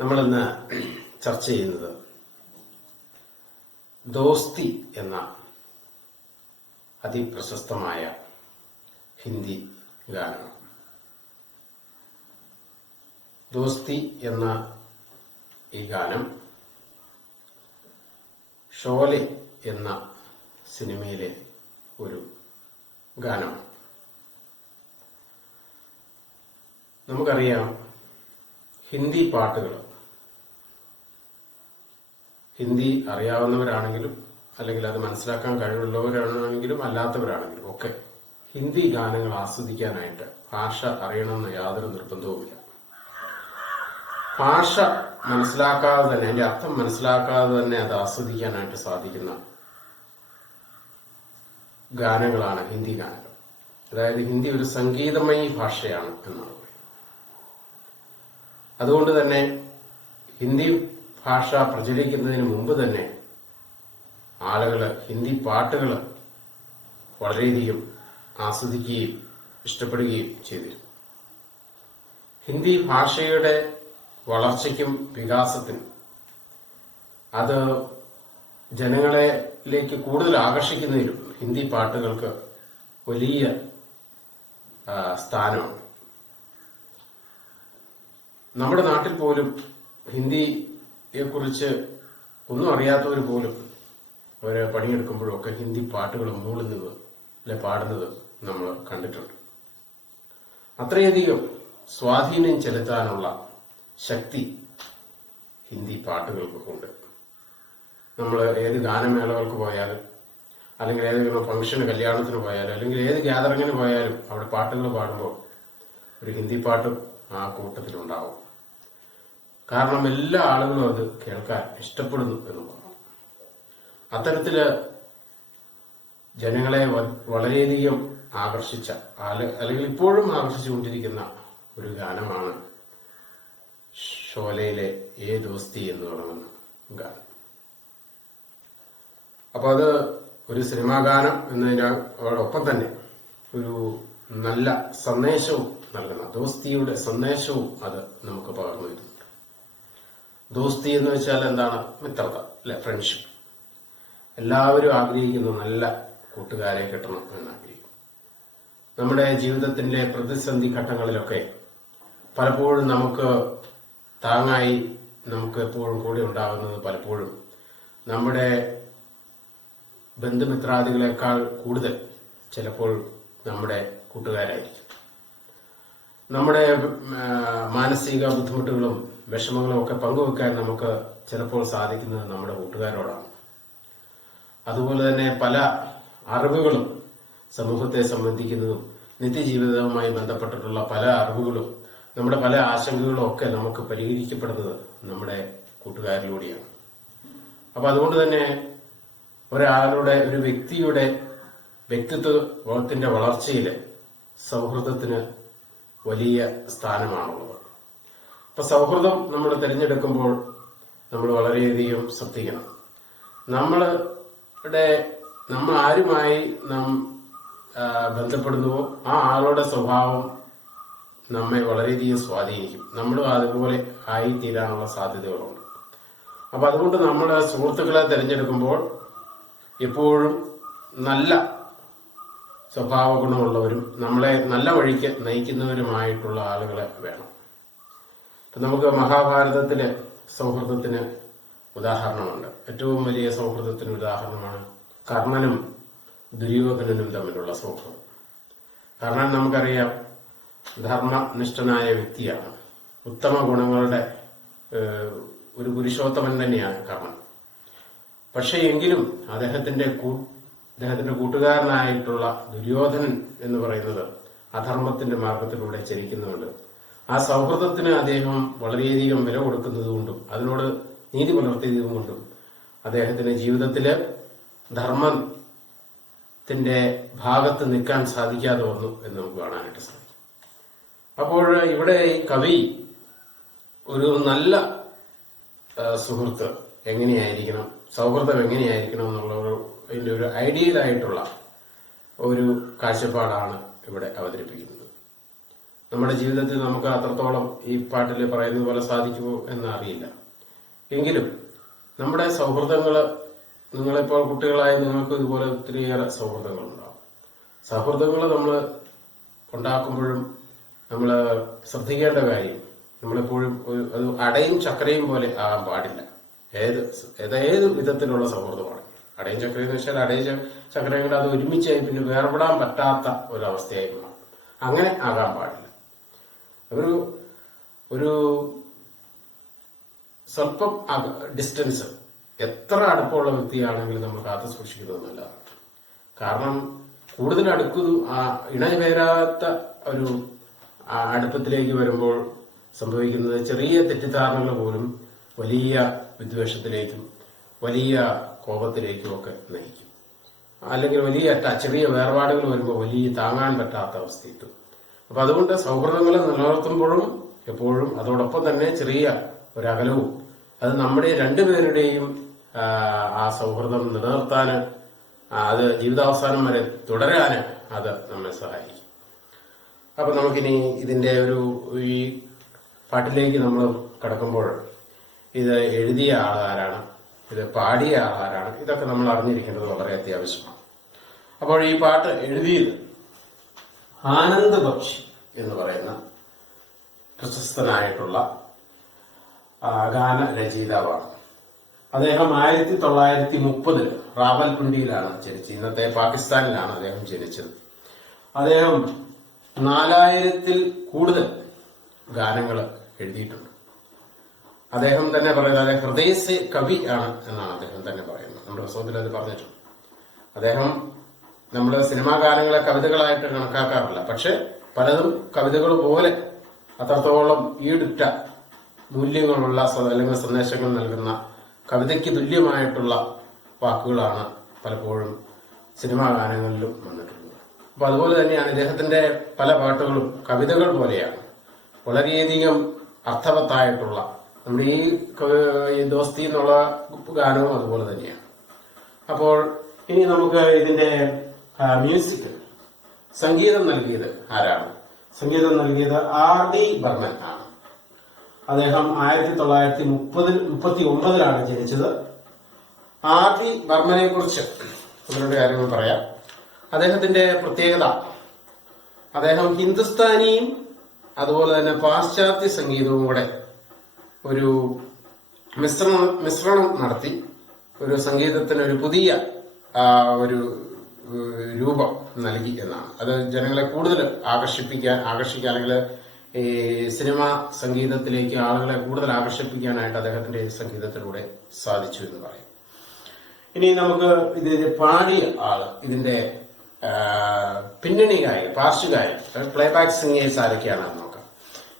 നമ്മളിന്ന് ചർച്ച ചെയ്യുന്നത് ദോസ്തി എന്ന അതിപ്രശസ്തമായ ഹിന്ദി ഗാനമാണ്. ദോസ്തി എന്ന ഈ ഗാനം ഷോലെ എന്ന സിനിമയിലെ ഒരു ഗാനമാണ്. നമുക്കറിയാം, ഹിന്ദി പാട്ടുകൾ ഹിന്ദി അറിയാവുന്നവരാണെങ്കിലും അല്ലെങ്കിൽ അത് മനസ്സിലാക്കാൻ കഴിവുള്ളവരാണെങ്കിലും അല്ലാത്തവരാണെങ്കിലും ഒക്കെ ഹിന്ദി ഗാനങ്ങൾ ആസ്വദിക്കാനായിട്ട് ഭാഷ അറിയണമെന്ന് യാതൊരു നിർബന്ധവുമില്ല. ഭാഷ മനസ്സിലാക്കാതെ തന്നെ, അതിന്റെ അർത്ഥം മനസ്സിലാക്കാതെ തന്നെ അത് ആസ്വദിക്കാനായിട്ട് സാധിക്കുന്ന ഗാനങ്ങളാണ് ഹിന്ദി ഗാനങ്ങൾ. അതായത് ഹിന്ദി ഒരു സംഗീതമയി ഭാഷയാണ് എന്നാണ്. അതുകൊണ്ട് തന്നെ ഹിന്ദി ഭാഷ പ്രചരിക്കുന്നതിന് മുമ്പ് തന്നെ ആളുകൾ ഹിന്ദി പാട്ടുകൾ വളരെയധികം ആസ്വദിക്കുകയും ഇഷ്ടപ്പെടുകയും ചെയ്തിരുന്നു. ഹിന്ദി ഭാഷയുടെ വളർച്ചയ്ക്കും വികാസത്തിനും അത് ജനങ്ങളിലേക്ക് കൂടുതൽ ആകർഷിക്കുന്നതിലും ഹിന്ദി പാട്ടുകൾക്ക് വലിയ സ്ഥാനമാണ്. നമ്മുടെ നാട്ടിൽ പോലും ഹിന്ദിയെ കുറിച്ച് ഒന്നും അറിയാത്തവർ പോലും അവര് പണിയെടുക്കുമ്പോഴൊക്കെ ഹിന്ദി പാട്ടുകൾ മൂളുന്നത് അല്ലെ പാടുന്നത് നമ്മൾ കണ്ടിട്ടുണ്ട്. അത്രയധികം സ്വാധീനം ചെലുത്താനുള്ള ശക്തി ഹിന്ദി പാട്ടുകൾക്ക് ഉണ്ട്. നമ്മൾ ഏത് ഗാനമേളകൾക്ക് പോയാലും അല്ലെങ്കിൽ ഏതെങ്കിലും ഫംഗ്ഷന്, കല്യാണത്തിന് പോയാലും അല്ലെങ്കിൽ ഏത് ഗ്യാതറിങ്ങിന് പോയാലും അവിടെ പാട്ടുകൾ പാടുമ്പോൾ ഒരു ഹിന്ദി പാട്ടും ആ കൂട്ടത്തിലുണ്ടാവും. കാരണം എല്ലാ ആളുകളും അത് കേൾക്കാൻ ഇഷ്ടപ്പെടുന്നു എന്നുള്ളതാണ്. അത്തരത്തില് ജനങ്ങളെ വളരെയധികം ആകർഷിച്ച അല്ലെങ്കിൽ ഇപ്പോഴും ആകർഷിച്ചുകൊണ്ടിരിക്കുന്ന ഒരു ഗാനമാണ് ഷോലയിലെ ഏ ദോസ്തി എന്ന് പറയുന്ന ഗാനം. അപ്പൊ അത് ഒരു സിനിമാ ഗാനം എന്നതിനോടൊപ്പം തന്നെ ഒരു നല്ല സന്ദേശവും നൽകുന്ന ദോസ്തിയുടെ സന്ദേശവും അത് നമുക്ക് പകർന്നു വരുന്നുണ്ട്. ദോസ്തി എന്ന് വെച്ചാൽ എന്താണ്? മിത്രത, അല്ലെ? ഫ്രണ്ട്ഷിപ്പ്. എല്ലാവരും ആഗ്രഹിക്കുന്നു നല്ല കൂട്ടുകാരെ കിട്ടണം എന്നാഗ്രഹിക്കും. നമ്മുടെ ജീവിതത്തിന്റെ പ്രതിസന്ധി ഘട്ടങ്ങളിലൊക്കെ പലപ്പോഴും നമുക്ക് താങ്ങായി നമുക്ക് എപ്പോഴും കൂടെ ഉണ്ടാകുന്നത് പലപ്പോഴും നമ്മുടെ ബന്ധുമിത്രാദികളെക്കാൾ കൂടുതൽ ചിലപ്പോൾ നമ്മുടെ കൂട്ടുകാരായിരിക്കും. നമ്മുടെ മാനസിക ബുദ്ധിമുട്ടുകളും വിഷമങ്ങളും ഒക്കെ പങ്കുവെക്കാൻ നമുക്ക് ചിലപ്പോൾ സാധിക്കുന്നത് നമ്മുടെ കൂട്ടുകാരോടാണ്. അതുപോലെ തന്നെ പല അറിവുകളും സമൂഹത്തെ സംബന്ധിക്കുന്നതും നിത്യജീവിതവുമായി ബന്ധപ്പെട്ടിട്ടുള്ള പല അറിവുകളും നമ്മുടെ പല ആശങ്കകളും ഒക്കെ നമുക്ക് പരിഹരിക്കപ്പെടുന്നത് നമ്മുടെ കൂട്ടുകാരിലൂടെയാണ്. അപ്പൊ അതുകൊണ്ട് തന്നെ ഒരാളുടെ, ഒരു വ്യക്തിയുടെ വ്യക്തിത്വത്തിന്റെ വളർച്ചയില് സൗഹൃദത്തിന് വലിയ സ്ഥാനമാണുള്ളത്. അപ്പൊ സൗഹൃദം നമ്മൾ തിരഞ്ഞെടുക്കുമ്പോൾ നമ്മൾ വളരെയധികം ശ്രദ്ധിക്കണം. നമ്മൾ ആരുമായി നാം ബന്ധപ്പെടുന്നുവോ ആ ആളുടെ സ്വഭാവം നമ്മെ വളരെയധികം സ്വാധീനിക്കും. നമ്മളും അതുപോലെ ആയിത്തീരാനുള്ള സാധ്യതകളുണ്ട്. അപ്പൊ അതുകൊണ്ട് നമ്മുടെ സുഹൃത്തുക്കളെ തിരഞ്ഞെടുക്കുമ്പോൾ എപ്പോഴും നല്ല സ്വഭാവ ഗുണമുള്ളവരും നമ്മളെ നല്ല വഴിക്ക് നയിക്കുന്നവരുമായിട്ടുള്ള ആളുകളെ വേണം. ഇപ്പൊ നമുക്ക് മഹാഭാരതത്തിലെ സൗഹൃദത്തിന് ഉദാഹരണമുണ്ട്. ഏറ്റവും വലിയ സൗഹൃദത്തിന് ഉദാഹരണമാണ് കർണനും ദുര്യോധനനും തമ്മിലുള്ള സൗഹൃദം. കർണൻ നമുക്കറിയാം ധർമ്മനിഷ്ഠനായ വ്യക്തിയാണ്. ഉത്തമ ഗുണങ്ങളുടെ ഒരു പുരുഷോത്തമൻ തന്നെയാണ് കർണൻ. പക്ഷെ എങ്കിലും അദ്ദേഹത്തിന്റെ കൂട്ടുകാരനായിട്ടുള്ള ദുര്യോധനൻ എന്ന് പറയുന്നത് അധർമ്മത്തിന്റെ മാർഗത്തിലൂടെ ചരിക്കുന്നുണ്ട്. ആ സൗഹൃദത്തിന് അദ്ദേഹം വളരെയധികം വില കൊടുക്കുന്നതുകൊണ്ടും അതിനോട് നീതി പുലർത്തിയതുകൊണ്ടും അദ്ദേഹത്തിന് ജീവിതത്തില് ധർമ്മത്തിന്റെ ഭാഗത്ത് നിൽക്കാൻ സാധിക്കാതെ വന്നു എന്ന് നമുക്ക് കാണാനായിട്ട് സാധിക്കും. അപ്പോൾ ഇവിടെ ഈ കവി ഒരു നല്ല സുഹൃത്ത് എങ്ങനെയായിരിക്കണം, സൗഹൃദം എങ്ങനെയായിരിക്കണം എന്നുള്ള അതിന്റെ ഒരു ഐഡിയലായിട്ടുള്ള ഒരു കാഴ്ചപ്പാടാണ് ഇവിടെ അവതരിപ്പിക്കുന്നത്. നമ്മുടെ ജീവിതത്തിൽ നമുക്ക് അത്രത്തോളം ഈ പാട്ടിൽ പറയുന്നത് പോലെ സാധിക്കുമോ എന്ന് അറിയില്ല. എങ്കിലും നമ്മുടെ സൗഹൃദങ്ങള്, നിങ്ങളിപ്പോൾ കുട്ടികളായ നിങ്ങൾക്ക് ഇതുപോലെ ഒത്തിരിയേറെ സൗഹൃദങ്ങളുണ്ടാവും. സൗഹൃദങ്ങൾ നമ്മൾ ഉണ്ടാക്കുമ്പോഴും നമ്മൾ ശ്രദ്ധിക്കേണ്ട കാര്യം, നമ്മളെപ്പോഴും ഒരു അടയും ചക്കരയും പോലെ ആകാൻ പാടില്ല. ഏത് വിധത്തിലുള്ള സൗഹൃദമാണ്. അടയും ചക്കരയും എന്ന് വെച്ചാൽ അടയും ചക്കരയും കൂടെ അത് ഒരുമിച്ചായി പിന്നെ വേർപെടാൻ പറ്റാത്ത ഒരവസ്ഥയായി മാറും. അങ്ങനെ ആകാൻ പാടില്ല. ഒരു സ്വല്പം ഡിസ്റ്റൻസ്, എത്ര അടുപ്പമുള്ള വ്യക്തിയാണെങ്കിലും നമ്മൾ കാത്തു സൂക്ഷിക്കുന്നത് നല്ലതാണ്. കാരണം കൂടുതൽ ഇണചേരാത്ത ഒരു അടുപ്പത്തിലേക്ക് വരുമ്പോൾ സംഭവിക്കുന്നത് ചെറിയ തെറ്റിദ്ധാരണകൾ പോലും വലിയ വിദ്വേഷത്തിലേക്കും വലിയ കോപത്തിലേക്കും ഒക്കെ നയിക്കും. അല്ലെങ്കിൽ വലിയ ചെറിയ വേർപാടുകൾ വരുമ്പോൾ വലിയ താങ്ങാൻ പറ്റാത്ത അവസ്ഥയെത്തും. അപ്പൊ അതുകൊണ്ട് സൗഹൃദങ്ങൾ നിലനിർത്തുമ്പോഴും എപ്പോഴും അതോടൊപ്പം തന്നെ ചെറിയ ഒരകലവും, അത് നമ്മുടെ രണ്ടുപേരുടെയും ആ സൗഹൃദം നിലനിർത്താന്, അത് ജീവിതാവസാനം വരെ തുടരാന് അത് നമ്മെ സഹായിക്കും. അപ്പൊ നമുക്കിനി ഇതിന്റെ ഈ പാട്ടിലേക്ക് നമ്മൾ കടക്കുമ്പോൾ ഇത് എഴുതിയ ആളാരാണ്, ഇത് പാടിയ ആളാരാണ്, ഇതൊക്കെ നമ്മൾ അറിഞ്ഞിരിക്കേണ്ടത് വളരെ അത്യാവശ്യമാണ്. അപ്പോൾ ഈ പാട്ട് എഴുതിയത് ആനന്ദ് ബക്ഷി എന്ന് പറയുന്ന പ്രശസ്തനായിട്ടുള്ള ഗാനരചയിതാവാണ്. അദ്ദേഹം 1930 റാവൽപിണ്ടിയിലാണ് ജനിച്ചത്. ഇന്നത്തെ പാകിസ്ഥാനിലാണ് അദ്ദേഹം ജനിച്ചത്. അദ്ദേഹം 4000-ൽ കൂടുതൽ ഗാനങ്ങൾ എഴുതിയിട്ടുണ്ട്. അദ്ദേഹം തന്നെ പറയുന്നത് ഹൃദയസെ കവി ആണ് എന്നാണ് അദ്ദേഹം തന്നെ പറയുന്നത്. നമ്മുടെ പുസ്തകത്തിൽ അത് പറഞ്ഞിട്ടുണ്ട്. അദ്ദേഹം നമ്മൾ സിനിമാ ഗാനങ്ങളെ കവിതകളായിട്ട് കണക്കാക്കാറില്ല. പക്ഷെ പലതും കവിതകൾ പോലെ അത്രത്തോളം ഈടുറ്റ മൂല്യങ്ങളുള്ള അല്ലെങ്കിൽ സന്ദേശങ്ങൾ നൽകുന്ന കവിതയ്ക്ക് തുല്യമായിട്ടുള്ള വാക്കുകളാണ് പലപ്പോഴും സിനിമാ ഗാനങ്ങളിലും വന്നിട്ടുള്ളത്. അപ്പൊ അതുപോലെ തന്നെയാണ് ഇദ്ദേഹത്തിന്റെ പല പാട്ടുകളും കവിതകൾ പോലെയാണ്. വളരെയധികം അർത്ഥവത്തായിട്ടുള്ള, നമ്മുടെ ഈ ദോസ്തി എന്നുള്ള ഗാനവും അതുപോലെ തന്നെയാണ്. അപ്പോൾ ഇനി നമുക്ക് ഇതിന്റെ മ്യൂസിക്, സംഗീതം നൽകിയത് ആരാണ്? സംഗീതം നൽകിയത് R.D. ബർമൻ ആണ്. അദ്ദേഹം 1939 ജനിച്ചത്. R.D. ബർമനെ കുറിച്ച് അവരുടെ കാര്യങ്ങൾ പറയാം. അദ്ദേഹത്തിന്റെ പ്രത്യേകത, അദ്ദേഹം ഹിന്ദുസ്ഥാനിയും അതുപോലെ തന്നെ പാശ്ചാത്യ സംഗീതവും കൂടെ ഒരു മിശ്രണം നടത്തി ഒരു സംഗീതത്തിന് ഒരു പുതിയ ഒരു രൂപം നൽകി എന്നാണ്. അത് ജനങ്ങളെ കൂടുതൽ ആകർഷിക്കാൻ അല്ലെങ്കിൽ ഈ സിനിമ സംഗീതത്തിലേക്ക് ആളുകളെ കൂടുതൽ ആകർഷിപ്പിക്കാനായിട്ട് അദ്ദേഹത്തിന്റെ സംഗീതത്തിലൂടെ സാധിച്ചു എന്ന് പറയും. ഇനി നമുക്ക് ഇത് പാടിയ ആള്, ഇതിന്റെ പിന്നണി ഗായകൻ, പാർശ്വഗായകൻ, പ്ലേബാക്ക് സിംഗേഴ്സ് ആരൊക്കെയാണെന്ന് നോക്കാം.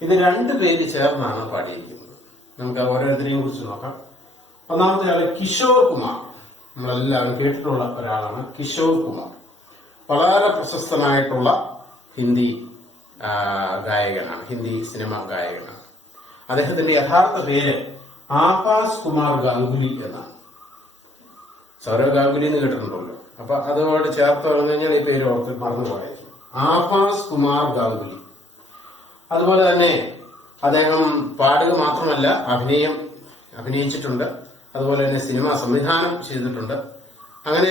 ഇത് 2 പേര് ചേർന്നാണ് പാടിയിരിക്കുന്നത്. നമുക്ക് ഓരോരുത്തരെയും കുറിച്ച് നോക്കാം. ഒന്നാമത്തെ ആള് കിഷോർ കുമാർ. നമ്മളെല്ലാവരും കേട്ടിട്ടുള്ള ഒരാളാണ് കിഷോർ കുമാർ. വളരെ പ്രശസ്തനായിട്ടുള്ള ഹിന്ദി ഗായകനാണ്, ഹിന്ദി സിനിമ ഗായകനാണ്. അദ്ദേഹത്തിന്റെ യഥാർത്ഥ പേര് ആകാശ് കുമാർ ഗാംഗുലി എന്നാണ്. സൗരവ് ഗാംഗുലി എന്ന് കേട്ടിട്ടുണ്ടല്ലോ. അപ്പൊ അതോട് ചേർത്ത് പറഞ്ഞു കഴിഞ്ഞാൽ ഈ പേര് ഓർത്ത് മറന്നുപോയായിരുന്നു. ആകാശ് കുമാർ ഗാംഗുലി. അതുപോലെ തന്നെ അദ്ദേഹം പാടുക മാത്രമല്ല, അഭിനയിച്ചിട്ടുണ്ട്. അതുപോലെ തന്നെ സിനിമ സംവിധാനം ചെയ്തിട്ടുണ്ട്. അങ്ങനെ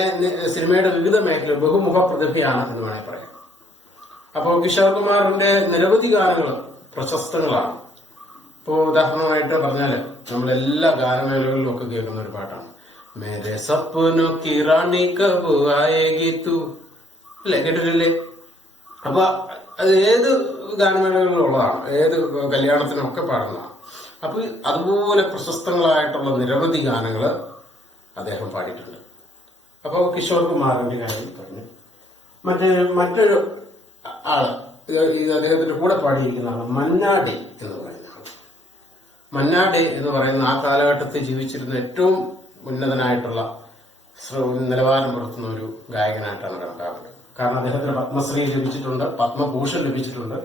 സിനിമയുടെ വിവിധ മേഖല ബഹുമുഖ പ്രതിഭയാണ് എന്ന് വേണമെങ്കിൽ പറയാം. അപ്പോൾ കിഷോർ കുമാറിന്റെ നിരവധി ഗാനങ്ങൾ പ്രശസ്തങ്ങളാണ്. ഇപ്പോ ഉദാഹരണമായിട്ട് പറഞ്ഞാല് നമ്മളെല്ലാ ഗാനമേളകളിലും ഒക്കെ കേൾക്കുന്ന ഒരു പാട്ടാണ് മേരെ സപ്നോ കി റാണി കബ് ആയേഗി തു, അല്ലേ? കേട്ടിട്ടില്ലേ? അപ്പൊ അത് ഏത് ഗാനമേളകളിലും ഉള്ളതാണ്, ഏത് കല്യാണത്തിനൊക്കെ പാടുന്നതാണ്. അപ്പൊ അതുപോലെ പ്രശസ്തങ്ങളായിട്ടുള്ള നിരവധി ഗാനങ്ങള് അദ്ദേഹം പാടിയിട്ടുണ്ട്. അപ്പോൾ കിഷോർ കുമാറിന്റെ കാര്യം പറഞ്ഞു. മറ്റൊരു ആള് ഇത് അദ്ദേഹത്തിന്റെ കൂടെ പാടിയിരിക്കുന്നതാണ് മന്നാ ഡേ എന്ന് പറയുന്ന ആള്. മന്നാ ഡേ എന്ന് പറയുന്ന ആ കാലഘട്ടത്തിൽ ജീവിച്ചിരുന്ന ഏറ്റവും ഉന്നതനായിട്ടുള്ള നിലവാരം പുലർത്തുന്ന ഒരു ഗായകനായിട്ടാണ് കണക്കാക്കുന്നത്. കാരണം അദ്ദേഹത്തിന് പത്മശ്രീ ലഭിച്ചിട്ടുണ്ട്, പത്മഭൂഷൺ ലഭിച്ചിട്ടുണ്ട്.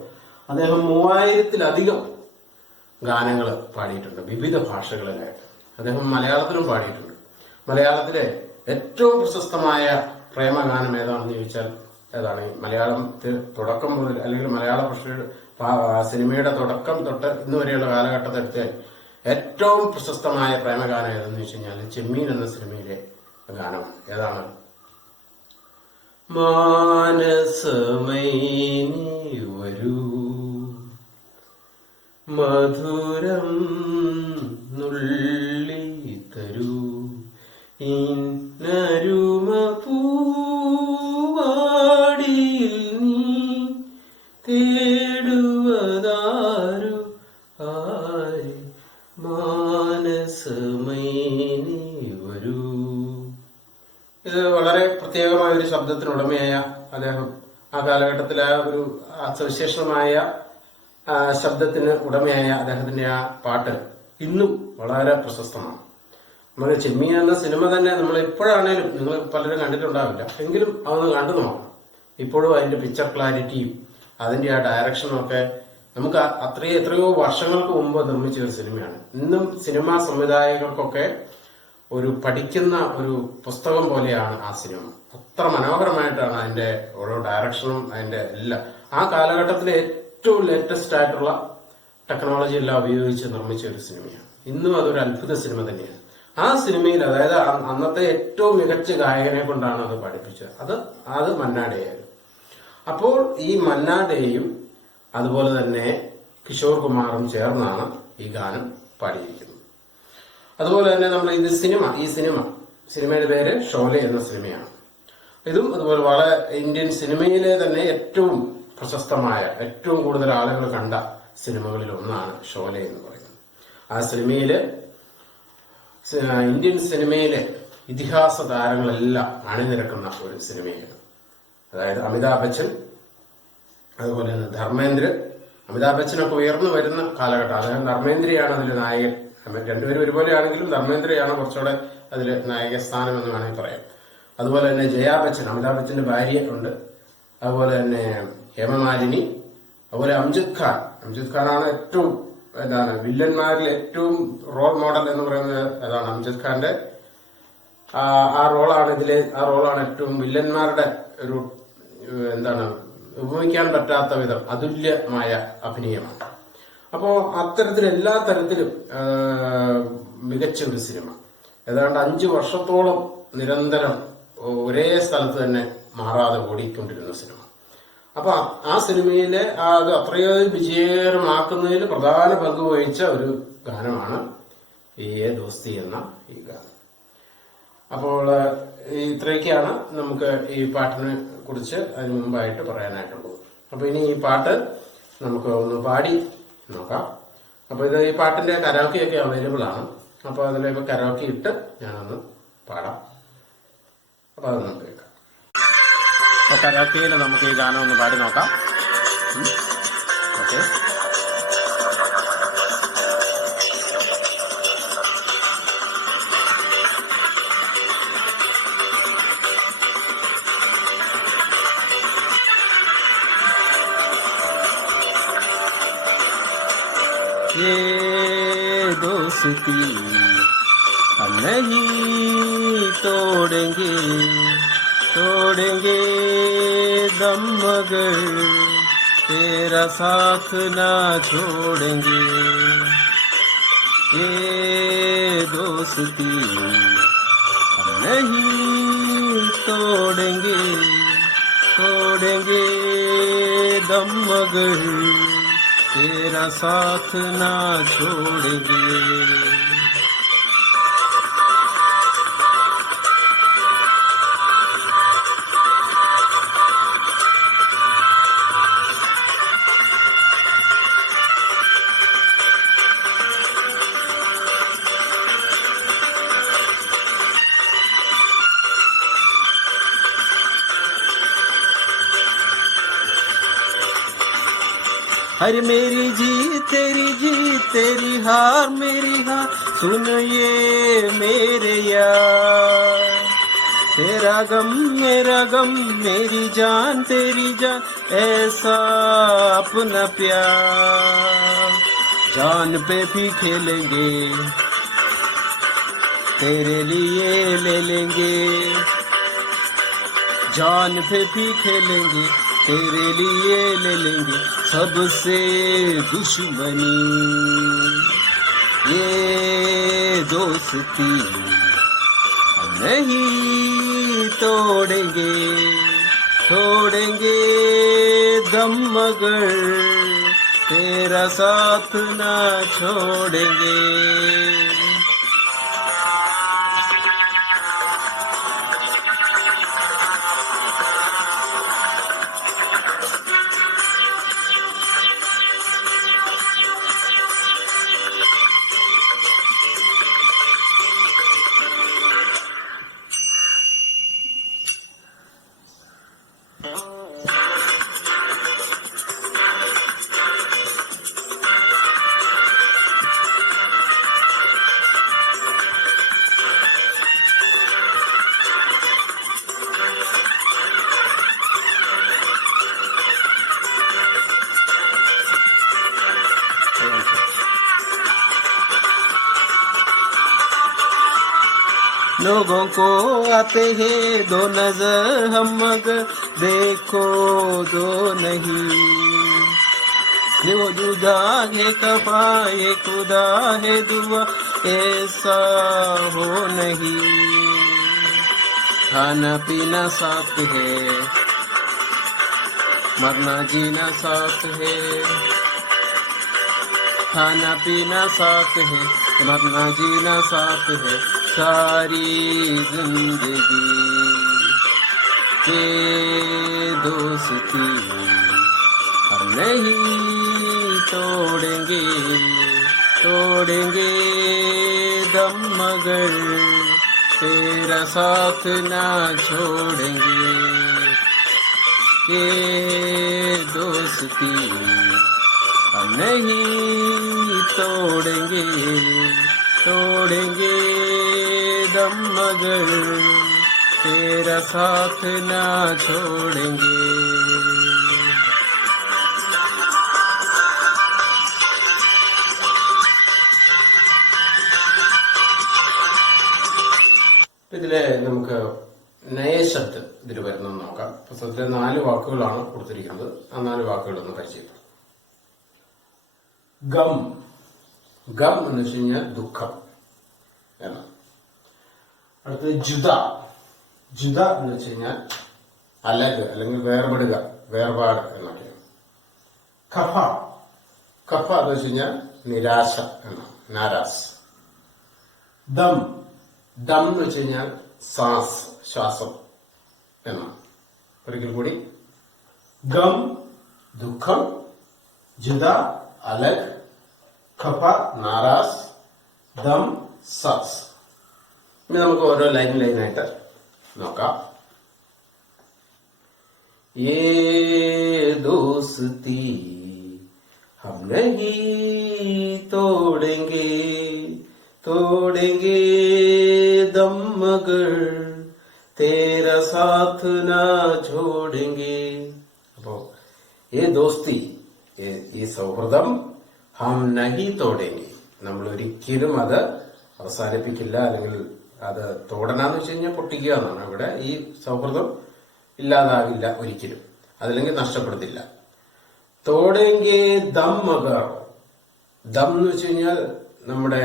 അദ്ദേഹം 3000-ലധികം ഗാനങ്ങൾ പാടിയിട്ടുണ്ട് വിവിധ ഭാഷകളിലായിട്ട്. അദ്ദേഹം മലയാളത്തിലും പാടിയിട്ടുണ്ട്. മലയാളത്തിലെ ഏറ്റവും പ്രശസ്തമായ പ്രേമഗാനം ഏതാണെന്ന് ചോദിച്ചാൽ ഏതാണ് ഈ മലയാളത്തിൽ തുടക്കം മുതൽ അല്ലെങ്കിൽ മലയാള ഭാഷയുടെ സിനിമയുടെ തുടക്കം തൊട്ട് ഇന്ന് വരെയുള്ള കാലഘട്ടത്തെ എടുത്താൽ ഏറ്റവും പ്രശസ്തമായ പ്രേമഗാനം ഏതെന്ന് വെച്ച് കഴിഞ്ഞാൽ ചെമ്മീൻ എന്ന സിനിമയിലെ ഗാനം ഏതാണ്? മാനസമൈ നീ വരൂ മധുരം നുള്ളി തരൂ ഇന്നരുമ പൂവാടിയിൽ നീ തേടുവതാരു ആരെ മാനസമൈ നീ വരൂ. ഇത് വളരെ പ്രത്യേകമായ ഒരു ശബ്ദത്തിനുടമയായ അദ്ദേഹം ആ കാലഘട്ടത്തിലെ ഒരു സവിശേഷമായ ശബ്ദത്തിന് ഉടമയായ അദ്ദേഹത്തിന്റെ ആ പാട്ട് ഇന്നും വളരെ പ്രശസ്തമാണ്. നമ്മൾ ചെമ്മീൻ എന്ന സിനിമ തന്നെ നമ്മൾ ഇപ്പോഴാണേലും നിങ്ങൾ പലരും കണ്ടിട്ടുണ്ടാവില്ല, എങ്കിലും അതൊന്ന് കണ്ടു നോക്കണം. ഇപ്പോഴും അതിന്റെ പിക്ചർ ക്ലാരിറ്റിയും അതിന്റെ ആ ഡയറക്ഷനും ഒക്കെ നമുക്ക് എത്രയോ വർഷങ്ങൾക്ക് മുമ്പ് നിർമ്മിച്ച ഒരു സിനിമയാണ്. ഇന്നും സിനിമാ സംവിധായകർക്കൊക്കെ ഒരു പഠിക്കുന്ന ഒരു പുസ്തകം പോലെയാണ് ആ സിനിമ. അത്ര മനോഹരമായിട്ടാണ് അതിന്റെ ഓരോ ഡയറക്ഷനും അതിന്റെ എല്ലാം. ആ കാലഘട്ടത്തിലെ ഏറ്റവും ലേറ്റസ്റ്റ് ആയിട്ടുള്ള ടെക്നോളജി എല്ലാം ഉപയോഗിച്ച് നിർമ്മിച്ച ഒരു സിനിമയാണ്. ഇന്നും അതൊരു അത്ഭുത സിനിമ തന്നെയാണ്. ആ സിനിമയിൽ അതായത് അന്നത്തെ ഏറ്റവും മികച്ച ഗായകനെ കൊണ്ടാണ് അത് പഠിപ്പിച്ചത്. അത് മന്നാഡേയായിരുന്നു. അപ്പോൾ ഈ മന്നാഡേയും അതുപോലെ തന്നെ കിഷോർ കുമാറും ചേർന്നാണ് ഈ ഗാനം പാടിയിരിക്കുന്നത്. അതുപോലെ തന്നെ നമ്മൾ ഈ സിനിമയുടെ പേര് ഷോലെ എന്ന സിനിമയാണ്. ഇതും അതുപോലെ വളരെ ഇന്ത്യൻ സിനിമയിലെ തന്നെ ഏറ്റവും പ്രശസ്തമായ ഏറ്റവും കൂടുതൽ ആളുകൾ കണ്ട സിനിമകളിൽ ഒന്നാണ് ഷോലെ എന്ന് പറയുന്നത്. ആ സിനിമയില് ഇന്ത്യൻ സിനിമയിലെ ഇതിഹാസ താരങ്ങളെല്ലാം അണിനിരക്കുന്ന ഒരു സിനിമയാണ്. അതായത് അമിതാഭ് ബച്ചൻ, അതുപോലെ തന്നെ ധർമ്മേന്ദ്ര. അമിതാഭ് ബച്ചനൊക്കെ ഉയർന്നു വരുന്ന കാലഘട്ടം. അദ്ദേഹം ധർമ്മേന്ദ്രയാണ് അതിൽ നായകൻ. രണ്ടുപേരും ഒരുപോലെയാണെങ്കിലും ധർമ്മേന്ദ്രയാണ് കുറച്ചുകൂടെ അതിൽ നായക സ്ഥാനം എന്ന് വേണമെങ്കിൽ പറയാം. അതുപോലെ തന്നെ ജയാ ബച്ചൻ, അമിതാഭ് ബച്ചന്റെ ഭാര്യ ഉണ്ട്. അതുപോലെ തന്നെ ഹേമമാലിനി, അതുപോലെ അംജദ് ഖാനാണ് ഏറ്റവും വില്ലന്മാരിൽ ഏറ്റവും റോൾ മോഡൽ എന്ന് പറയുന്നത് അതാണ് അംജദ് ഖാന്റെ ആ റോളാണ് ഏറ്റവും വില്ലന്മാരുടെ ഒരു ഉപമിക്കാൻ പറ്റാത്ത വിധം അതുല്യമായ അഭിനയമാണ്. അപ്പോ അത്തരത്തിൽ എല്ലാ തരത്തിലും മികച്ച ഒരു സിനിമ. ഏതാണ്ട് 5 വർഷത്തോളം നിരന്തരം ഒരേ സ്ഥലത്ത് തന്നെ മാറാതെ ഓടിക്കൊണ്ടിരുന്ന സിനിമ. അപ്പൊ ആ സിനിമയിലെ അത് അത്രയും വിജയകരമാക്കുന്നതിൽ പ്രധാന പങ്ക് വഹിച്ച ഒരു ഗാനമാണ് ഈ ദോസ്തി എന്ന ഈ ഗാനം. അപ്പോൾ ഇത്രയൊക്കെയാണ് നമുക്ക് ഈ പാട്ടിനെ കുറിച്ച് അതിന് മുമ്പായിട്ട് പറയാനായിട്ടുള്ളത്. അപ്പൊ ഇനി ഈ പാട്ട് നമുക്ക് ഒന്ന് പാടി നോക്കാം. അപ്പൊ ഈ പാട്ടിന്റെ കരോക്കെയൊക്കെ അവൈലബിൾ ആണ്. അപ്പൊ അതിലേക്ക് കരോക്കെ ഇട്ട് ഞാനൊന്ന് പാടാം. അപ്പൊ അത് നമുക്ക് കേൾക്കാം. അപ്പൊ കരോക്കെയിൽ നമുക്ക് ഈ ഗാനം ഒന്ന് പാടി നോക്കാം. ഓക്കെ. ये दोस्ती हम नहीं तोड़ेंगे दम मगर तेरा साथ ना छोड़ेंगे. ये दोस्ती हम नहीं तोड़ेंगे दम मगर तेरा साथ ना छोड़ेंगे. अरे मेरी जीत तेरी हार मेरी हार सुन ये मेरे यार. तेरा गम मेरा गम मेरी जान तेरी जान ऐसा अपना प्यार. जान पे भी खेलेंगे तेरे लिए ले लेंगे. जान पे भी खेलेंगे, तेरे लिए ले लेंगे सबसे दुश्मनी। ये दोस्ती हम नहीं तोड़ेंगे, तोड़ेंगे दम मगर तेरा साथ ना छोड़ेंगे। लोगों को आते हैं दो नजर, हम मगर देखो दो नहीं। वो जुदा है कफा, ये खुदा है दुआ, ऐसा हो नहीं। खाना पीना साथ है, मरना जीना साथ है। खाना पीना साथ है, मरना जीना साथ है। सारी जिंदगी ये दोस्ती हम नहीं तोड़ेंगे, तोड़ेंगे दम मगर तेरा साथ ना छोड़ेंगे। ये दोस्ती हम नहीं तोड़ेंगे, तोड़ेंगे दम मगर तेरा साथ ना छोड़ेंगे। ഇതിലെ നമുക്ക് നയശബ്ദം ഇതിൽ വരുന്നത് നോക്കാം. പുസ്തകത്തിലെ 4 വാക്കുകളാണ് കൊടുത്തിരിക്കുന്നത്. ആ 4 വാക്കുകളൊന്ന് പരിചയപ്പെടും. ഗം, ഗം എന്ന് വെച്ച് കഴിഞ്ഞാൽ ദുഃഖം എന്നാണ്. അടുത്തത് ജുദ, ജുദ എന്ന് വെച്ച് കഴിഞ്ഞാൽ അലഗ് അല്ലെങ്കിൽ വേർപെടുക, വേർപാട് എന്നൊക്കെയാണ്. കഫ, കഫ എന്ന് വെച്ച് കഴിഞ്ഞാൽ നിരാശ എന്നാണ്, നാരാസ്. ദം, ദം എന്ന് വെച്ച് കഴിഞ്ഞാൽ സാസ്, ശ്വാസം എന്നാണ്. ഒരിക്കൽ കൂടി, ഗം ദുഃഖം, ജുദ അലഗ്, ഖഫ നാരാസ്, ദം സാസ്. ഇനി നമുക്ക് ഓരോ ലൈനായിട്ട് നോക്കാം. ये दोस्ती हम नहीं तोड़ेंगे, तोड़ेंगे दम मगर तेरा साथ ना छोड़ेंगे. അപ്പോ ये दोस्ती, ഈ സൗഹൃദം ഹം നഹി തോടെങ്കി, നമ്മൾ ഒരിക്കലും അത് അവസാനിപ്പിക്കില്ല, അല്ലെങ്കിൽ അത് തോടനാന്ന് വെച്ച് കഴിഞ്ഞാൽ പൊട്ടിക്കുക എന്നാണ്. ഇവിടെ ഈ സൗഹൃദം ഇല്ലാതാകില്ല ഒരിക്കലും, അതല്ലെങ്കിൽ നഷ്ടപ്പെടുത്തില്ല. തോടെങ്കി ദം മഗർ, ദം എന്ന് വെച്ച് കഴിഞ്ഞാൽ നമ്മുടെ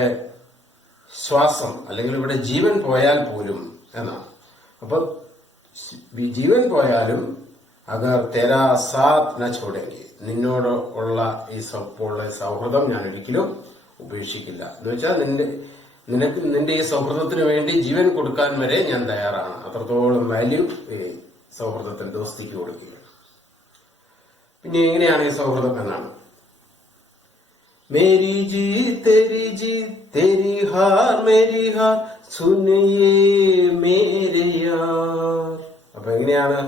ശ്വാസം, അല്ലെങ്കിൽ ഇവിടെ ജീവൻ പോയാൽ പോലും എന്നാണ്. അപ്പൊ ജീവൻ പോയാലും അഗർ തെരാ സാത്ത് ന ചോടെങ്കി, നിന്നോട് ഉള്ള ഈ സൗഹൃദം ഞാൻ ഒരിക്കലും ഉപേക്ഷിക്കില്ല എന്ന് വെച്ചാൽ നിന്റെ ഈ സൗഹൃദത്തിന് വേണ്ടി ജീവൻ കൊടുക്കാൻ വരെ ഞാൻ തയ്യാറാണ്. അത്രത്തോളം വാല്യൂ ഈ സൗഹൃദത്തിന്, ദോസ്തിക്ക് കൊടുക്കുക. പിന്നെ എങ്ങനെയാണ് ഈ സൗഹൃദം എന്നാണ്. മേരി ജീ തേരി ഹാർ മേരി ഹാർ സുനിയേ മേരെ യാർ. അപ്പൊ എങ്ങനെയാണ്?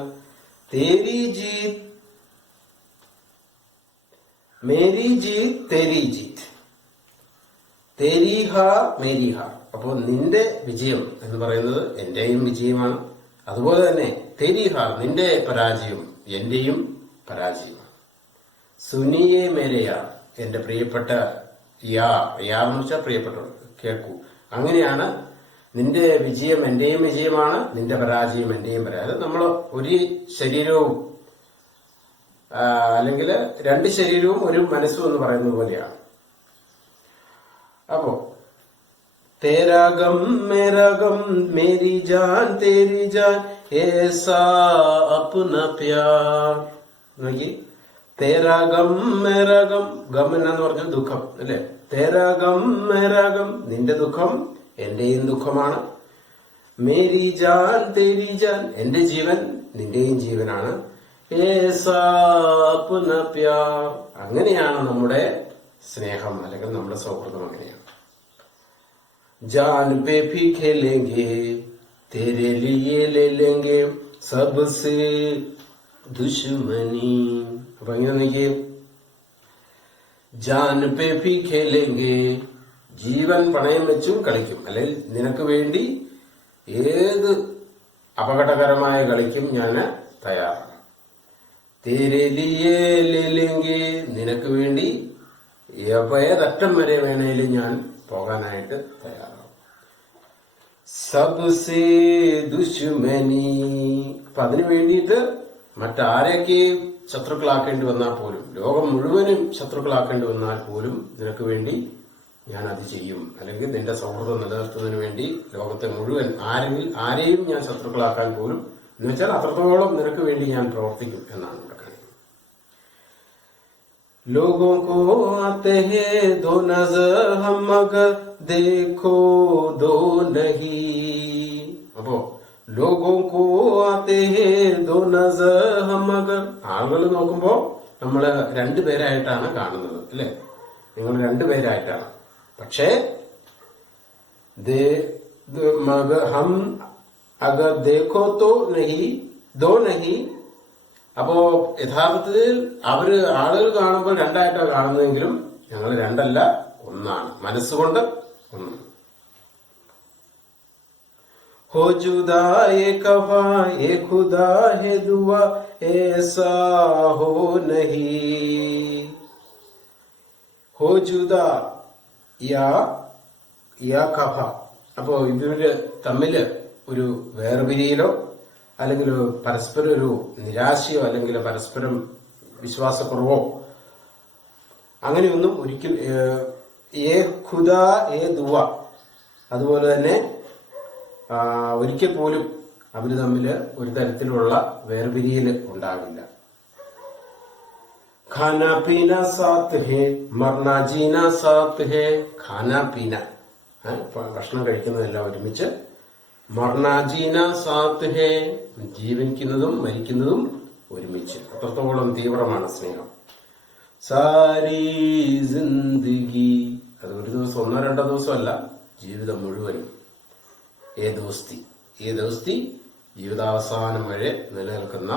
തേരി ജീത് മേരി ജീത് തേരി ജീത്, തേരി ഹാർ മേരി ഹാർ. അപ്പോ നിന്റെ വിജയം എന്ന് പറയുന്നത് എന്റെയും വിജയമാണ്. അതുപോലെ തന്നെ തേരി ഹാർ, നിന്റെ പരാജയം എന്റെയും പരാജയമാണ്. സുനിയെ മേരെയാർ, എന്റെ പ്രിയപ്പെട്ട യാർ, യാർ എന്ന് വെച്ചാൽ പ്രിയപ്പെട്ടവർ, കേൾക്കൂ. അങ്ങനെയാണ് നിന്റെ വിജയം എന്റെയും വിജയമാണ്, നിന്റെ പരാജയം എന്റെയും പരാജയം. നമ്മൾ ഒരു ശരീരവും അല്ലെങ്കിൽ രണ്ട് ശരീരവും ഒരു മനസ്സും എന്ന് പറയുന്നത് പോലെയാണ്. അപ്പോ तेरा गम मेरा गम मेरी जान तेरी जान ऐसा अपना प्यार. നോക്കി, തേരാ ഗം മേരാ ഗം. ഗം എന്ന് പറഞ്ഞാൽ ദുഃഖം അല്ലെ. തേരാ ഗം മേരാ ഗം, നിന്റെ ദുഃഖം എന്റെയും ദുഃഖമാണ്. മേരി ജാൻ തേരി ജാൻ, എന്റെ ജീവൻ നിന്റെയും ജീവനാണ്. ഏസാ അപ്ന പ്യാർ, അങ്ങനെയാണ് നമ്മുടെ സ്നേഹം അല്ലെങ്കിൽ നമ്മുടെ സൗഹൃദം. അങ്ങനെയാണ്. जान पे भी खेलेंगे तेरे लिए ले लेंगे सबसे दुश्मनी. അപ്പൊ ഇങ്ങനെ നോക്കിയേ, ജാൻ പേ ഭി ഖേലെങ്കെ, ജീവൻ പണയം വെച്ചും കളിക്കും, അല്ലെങ്കിൽ നിനക്ക് വേണ്ടി ഏത് അപകടകരമായ കളിക്കും ഞാൻ തയ്യാറാണ്. തേരെ ലിയേ ലേ ലേംഗെ, നിനക്ക് വേണ്ടി ഏതറ്റം വരെ വേണേലും ഞാൻ പോകാനായിട്ട് തയ്യാറാണ്. സബ്സേ ദുശ്മനി, അപ്പൊ അതിനു വേണ്ടിയിട്ട് മറ്റാരെയൊക്കെ ശത്രുക്കളാക്കേണ്ടി വന്നാൽ പോലും, ലോകം മുഴുവനും ശത്രുക്കളാക്കേണ്ടി വന്നാൽ പോലും നിനക്ക് വേണ്ടി ഞാൻ അത് ചെയ്യും. അല്ലെങ്കിൽ നിന്റെ സൗഹൃദം നിലനിർത്തുന്നതിന് വേണ്ടി ലോകത്തെ മുഴുവൻ ആരെയും ഞാൻ ശത്രുക്കളാക്കാൻ പോലും, എന്ന് വെച്ചാൽ അത്രത്തോളം നിനക്ക് വേണ്ടി ഞാൻ പ്രവർത്തിക്കും എന്നാണ് ഇവിടെ കാണിക്കുന്നത്. लोगों को आते हैं दो नजर हम मगर देखो दो नहीं. അപ്പോ ലോഗോ കോ ആത്തെ ഹേ ദോ നസർ ഹം മഗർ, ആളുകൾ നോക്കുമ്പോ നമ്മള് രണ്ടുപേരായിട്ടാണ് കാണുന്നത് അല്ലെ. നിങ്ങൾ രണ്ടുപേരായിട്ടാണ്. പക്ഷേ ഹം അഗർ ദേഖോ തോ നഹി ദോ നഹി, അപ്പോ യഥാർത്ഥത്തിൽ ആളുകൾ കാണുമ്പോൾ രണ്ടായിട്ടാണ് കാണുന്നതെങ്കിലും ഞങ്ങൾ രണ്ടല്ല, ഒന്നാണ്, മനസ്സുകൊണ്ട് ഒന്ന്. ഹോ ജുദാ യേ കഫാ യേ ഖുദാ ഹേ ദുആ ऐसा हो नहीं. ഹോ ജുദാ യാ കഫ, അപ്പോ ഇവര് തമ്മില് ഒരു വേർപിരിയിലോ അല്ലെങ്കിൽ പരസ്പരം ഒരു നിരാശയോ അല്ലെങ്കിൽ പരസ്പരം വിശ്വാസക്കുറവോ അങ്ങനെയൊന്നും ഒരിക്കൽ ഏ ഖുദാ ഏ ദുവ, അതുപോലെ തന്നെ ഒരിക്കൽ പോലും അവര് തമ്മില് ഒരു തരത്തിലുള്ള വേർപിരിയല് ഉണ്ടാകില്ല. ഖാന പീന സാത്ത് ഹേ മർന ജീന സാത്ത് ഹേ. ഖാന പീന, ഭക്ഷണം കഴിക്കുന്നതെല്ലാം ഒരുമിച്ച്. മർന ജീന സാത്ത് ഹേ, ജീവിക്കുന്നതും മരിക്കുന്നതും ഒരുമിച്ച്. അത്രത്തോളം തീവ്രമാണ് സ്നേഹം. സാരി ജിന്ദഗി, അത് ഒരു ദിവസം ഒന്നോ രണ്ടോ ദിവസമല്ല, ജീവിതം മുഴുവനും. ഏ ദോസ്തി, ഈ ദോസ്തി ജീവിതാവസാനം വരെ നിലനിൽക്കുന്ന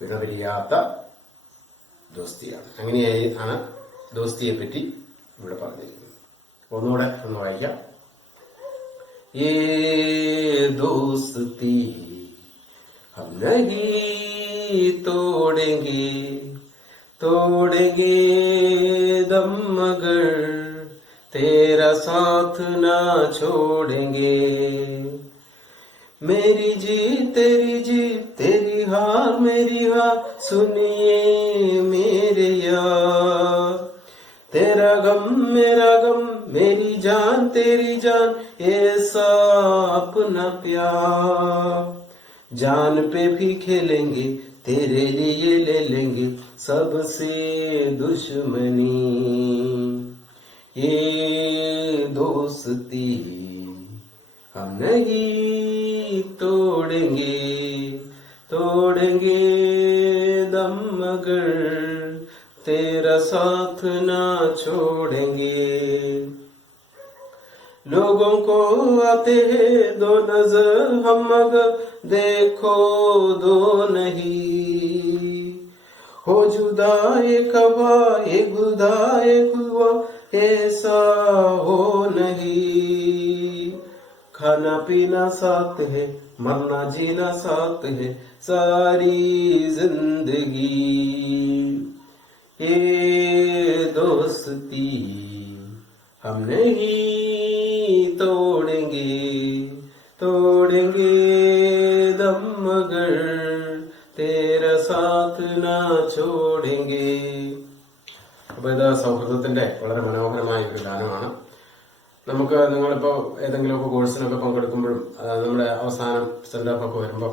വിടപിരിയാത്ത ദോസ്തിയാണ്. അങ്ങനെയാണ് ദോസ്തിയെ പറ്റി ഇവിടെ പറഞ്ഞിരിക്കുന്നത്. ഒന്നുകൂടെ ഒന്ന് വായിക്കാം. ये दोस्ती हम नहीं तोड़ेंगे, तोड़ेंगे दम मगर तेरा साथ ना छोड़ेंगे. मेरी जीत तेरी हार मेरी हार, सुनिए मेरे यार. तेरा गम मेरा गम मेरी जान तेरी जान, ऐसा अपना प्यार. जान पे भी खेलेंगे तेरे लिए ले लेंगे सबसे दुश्मनी. ये दोस्ती हम नहीं तोड़ेंगे, तोड़ेंगे दम मगर तेरा साथ ना छोड़ेंगे. लोगों को आते हैं दो नजर हम मगर देखो दो नहीं. हो जुदा ये कवा ये खुदा ये खुदा ऐसा हो नहीं. खाना पीना साथ है मरना जीना साथ है सारी जिंदगी. ये दोस्ती हम नहीं तोड़ेंगे, छोड़ेंगे दम मगर तेरा साथ ना छोड़ेंगे. അപ്പൊ ഇത് സൗഹൃദത്തിന്റെ വളരെ മനോഹരമായ ഒരു ഗാനമാണ്. നമുക്ക് നിങ്ങളിപ്പോ ഏതെങ്കിലുമൊക്കെ കോഴ്സിനൊക്കെ പങ്കെടുക്കുമ്പോഴും നമ്മുടെ അവസാനം സെൻഡ് ഒക്കെ വരുമ്പോൾ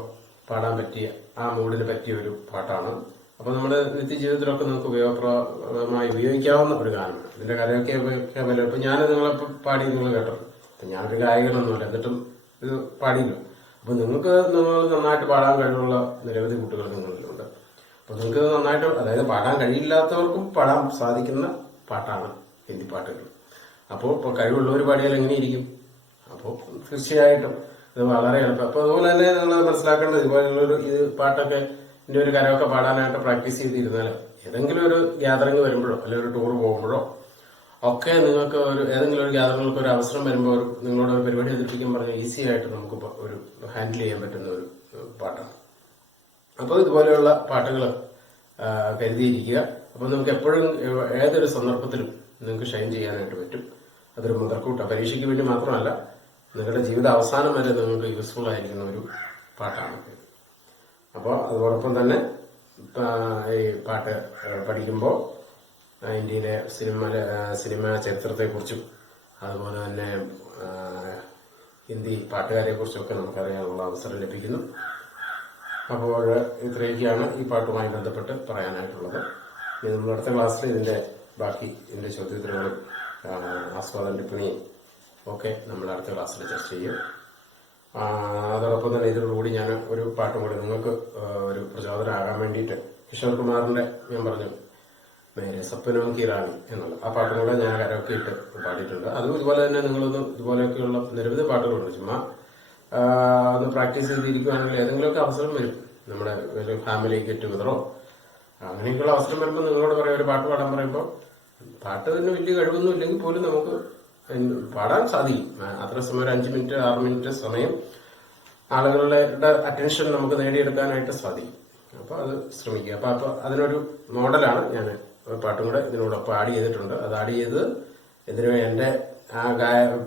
പാടാൻ പറ്റിയ ആ മൂഡിന് പറ്റിയ ഒരു പാട്ടാണ്. അപ്പൊ നമ്മുടെ നിത്യജീവിതത്തിലൊക്കെ നിങ്ങൾക്ക് ഉപയോഗപ്രദമായി ഉപയോഗിക്കാവുന്ന ഒരു ഗാനമാണ്. ഇതിന്റെ കരയൊക്കെ ഉപയോഗിക്കാൻ പറ്റില്ല. ഇപ്പൊ ഞാൻ നിങ്ങളെ പാടി നിങ്ങൾ കേട്ടോ. ഞാനൊരു ഗായകനൊന്നുമല്ല, എന്നിട്ടും ഇത് പാടിയില്ല. അപ്പൊ നിങ്ങൾ നന്നായിട്ട് പാടാൻ കഴിവുള്ള നിരവധി കുട്ടികൾ നിങ്ങളിലുണ്ട്. അപ്പൊ നിങ്ങൾക്ക് നന്നായിട്ട്, അതായത് പാടാൻ കഴിയില്ലാത്തവർക്കും പാടാൻ സാധിക്കുന്ന പാട്ടാണ് ഹിന്ദി പാട്ടുകൾ. അപ്പോൾ ഇപ്പൊ കഴിവുള്ളവർ പാടിയാൽ എങ്ങനെയിരിക്കും? അപ്പോൾ തീർച്ചയായിട്ടും ഇത് വളരെ എളുപ്പം. അപ്പൊ അതുപോലെ തന്നെ നിങ്ങൾ മനസ്സിലാക്കേണ്ടത്, ഇതുപോലുള്ളൊരു ഇത് പാട്ടൊക്കെ ഇതിന്റെ ഒരു കരമൊക്കെ പാടാനായിട്ട് പ്രാക്ടീസ് ചെയ്തിരുന്നാൽ ഏതെങ്കിലും ഒരു ഗ്യാതറിംഗ് വരുമ്പോഴോ അല്ലെങ്കിൽ ഒരു ടൂർ പോകുമ്പോഴോ ഒക്കെ നിങ്ങൾക്ക് ഏതെങ്കിലും ഒരു ഗ്യാതറിങ്ങൾക്ക് ഒരു അവസരം വരുമ്പോൾ നിങ്ങളോട് ഒരു പരിപാടി അവതരിപ്പിക്കാൻ പറഞ്ഞാൽ ഈസി ആയിട്ട് നമുക്ക് ഒരു ഹാൻഡിൽ ചെയ്യാൻ പറ്റുന്ന ഒരു പാട്ടാണ്. അപ്പോൾ ഇതുപോലെയുള്ള പാട്ടുകൾ കരുതിയിരിക്കുക. അപ്പൊ നിങ്ങൾക്ക് എപ്പോഴും ഏതൊരു സന്ദർഭത്തിലും നിങ്ങൾക്ക് ഷൈൻ ചെയ്യാനായിട്ട് പറ്റും. അതൊരു മുതൽക്കൂട്ട പരീക്ഷയ്ക്ക് വേണ്ടി മാത്രമല്ല, നിങ്ങളുടെ ജീവിത അവസാനം വരെ നിങ്ങൾക്ക് യൂസ്ഫുൾ ആയിരിക്കുന്ന ഒരു പാട്ടാണ്. അപ്പോൾ അതോടൊപ്പം തന്നെ ഈ പാട്ട് പഠിക്കുമ്പോൾ ഇന്ത്യയിലെ സിനിമ ചരിത്രത്തെക്കുറിച്ചും അതുപോലെ തന്നെ ഹിന്ദി പാട്ടുകാരെ കുറിച്ചൊക്കെ നമുക്കറിയാനുള്ള അവസരം ലഭിക്കുന്നു. അപ്പോൾ ഇത്രയൊക്കെയാണ് ഈ പാട്ടുമായി ബന്ധപ്പെട്ട് പറയാനായിട്ടുള്ളത്. ഇനി നമ്മൾ അടുത്ത ക്ലാസ്സിൽ ഇതിന്റെ ചോദ്യോത്തരങ്ങളും ആസ്വാദന ടിപ്പണിയും ഒക്കെ നമ്മൾ അടുത്ത ക്ലാസ്സിൽ ചർച്ച ചെയ്യും. അതോടൊപ്പം തന്നെ ഇതിലൂടെ ഞാൻ ഒരു പാട്ടും കൂടി നിങ്ങൾക്ക് ഒരു പ്രചോദനമാകാൻ വേണ്ടിയിട്ട് കിഷോർ കുമാറിന്റെ ഞാൻ പറഞ്ഞു മേരെ സപ്പനവും കിറാണി എന്നുള്ള ആ പാട്ടും കൂടെ ഞാൻ കരമൊക്കെ ഇട്ട് പാടിയിട്ടുണ്ട്. അതും ഇതുപോലെ തന്നെ നിങ്ങളൊന്ന് ഇതുപോലെയൊക്കെയുള്ള നിരവധി പാട്ടുകളുണ്ട്. ചുമ്മാ ഒന്ന് പ്രാക്ടീസ് ചെയ്തിരിക്കുകയാണെങ്കിൽ ഏതെങ്കിലുമൊക്കെ അവസരം വരും. നമ്മുടെ ഒരു ഫാമിലി ഗെറ്റ് ടുഗതറോ അങ്ങനെയൊക്കെയുള്ള അവസരം വരുമ്പോൾ നിങ്ങളോട് പറയാം ഒരു പാട്ട് പാടാൻ പറയുമ്പോൾ പാട്ടിന് വലിയ കഴിവൊന്നും ഇല്ലെങ്കിൽ പോലും നമുക്ക് പാടാൻ സാധിക്കും. അത്ര സമയം ഒരു 5 മിനിറ്റ് 6 മിനിറ്റ് സമയം ആളുകളുടെ അറ്റൻഷൻ നമുക്ക് നേടിയെടുക്കാനായിട്ട് സാധിക്കും. അപ്പൊ അത് ശ്രമിക്കുക. അപ്പൊ അതിനൊരു മോഡലാണ് ഞാൻ പാട്ടും കൂടെ ഇതിനോടൊപ്പം ആഡ് ചെയ്തിട്ടുണ്ട്. അത് ആഡ് ചെയ്ത് ഇതിന് എന്റെ ആ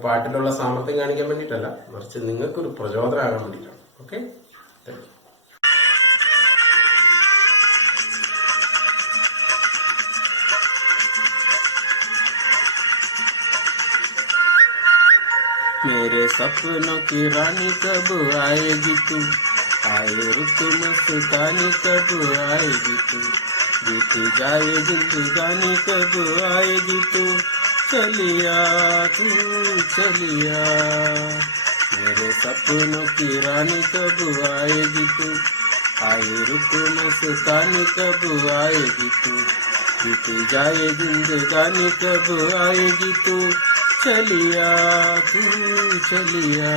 പാട്ടിലുള്ള സാമർത്ഥ്യം കാണിക്കാൻ വേണ്ടിയിട്ടല്ല, മറിച്ച് നിങ്ങൾക്കൊരു പ്രചോദനമാകാൻ വേണ്ടിയിട്ടാണ്. Okay, thank you. मेरे सपनों की रानी कब आएगी तू, आए रुत मस्तानी कब आएगी तू, बीती जाए जिंदगानी कब आएगी तू, चलिया तू चलिया. मेरे सपनों की रानी कब आएगी तू, आए रुत मस्तानी कब आएगी तू, बीती जाए जिंदगानी कब आएगी तू, चलिया तू चलिया.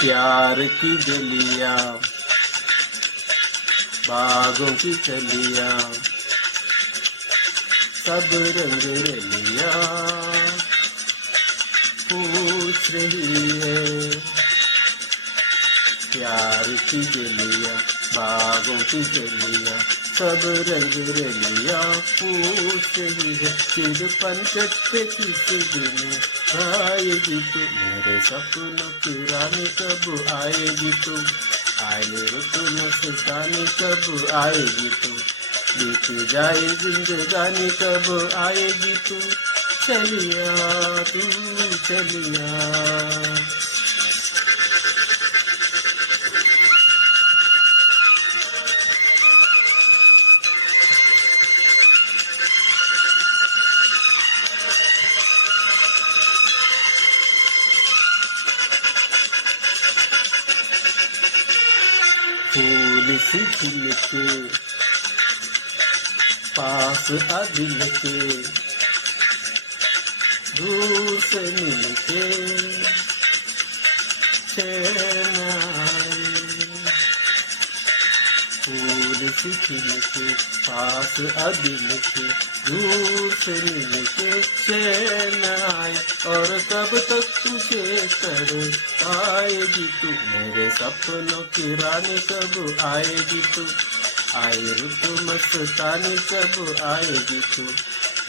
प्यार की गलियां बागों की चलियां सब रंग रलिया पूछ रही है. प्यार की गलियां बागों की गलियां सब रंग रलिया पूछ रही है. फिर पंचट पे किस दिन आएगी तू, मेरे सपनों की रानी कब आएगी तू, आए रुत मस्तानी कब आएगी तू, बीत जाए जिंदगानी कब आएगी तू, चलिया तू चलिया. फूल सी खिलके पास अदिल के दूर से मिलके चैन आए. फूल दिल के पास दिल के दूर से मिल के चैन आए, और कब तक तुझे कर आएगी तू, मेरे सपनों की रानी कब आएगी तू, आए रुत मस्तानी कब आएगी तू,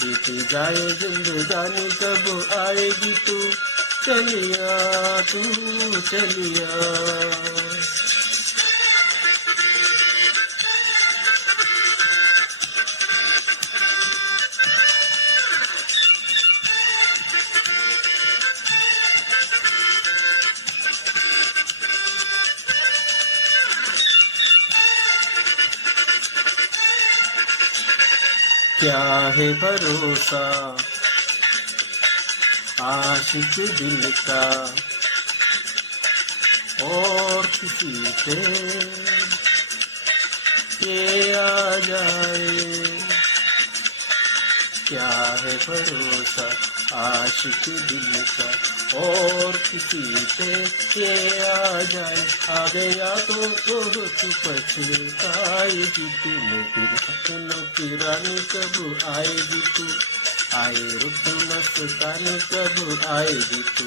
बीती जाए जिंदगानी कब आएगी तू, चलिया तू चलिया। क्या है भरोसा आशिक दिल का और किसी पे ये आ जाए, क्या है भरोसा आशिक दिल का और किसी पे ये आ जाए, आ गया तो बहुत पछताएगी तू, मेरे सपनों की रानी कब आएगी तू, आए रुत मस्तानी कब आएगी तू,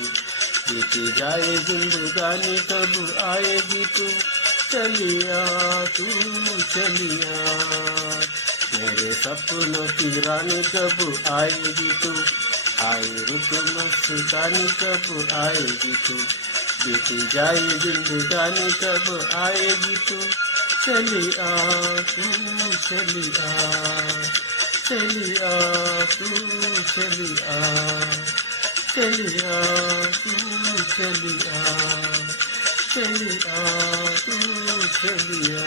बीती जाए जिंदगानी कब आएगी तू, चलिया तू चलिया, मेरे सपनों की रानी कब आएगी तू, आए रुत मस्तानी कब आएगी तू, बीती जाए जिंदगानी कब आएगी तू, चलिया तू चलिया, चलिया तू चलिया, चलिया तू चलिया, चलिया तू चलिया।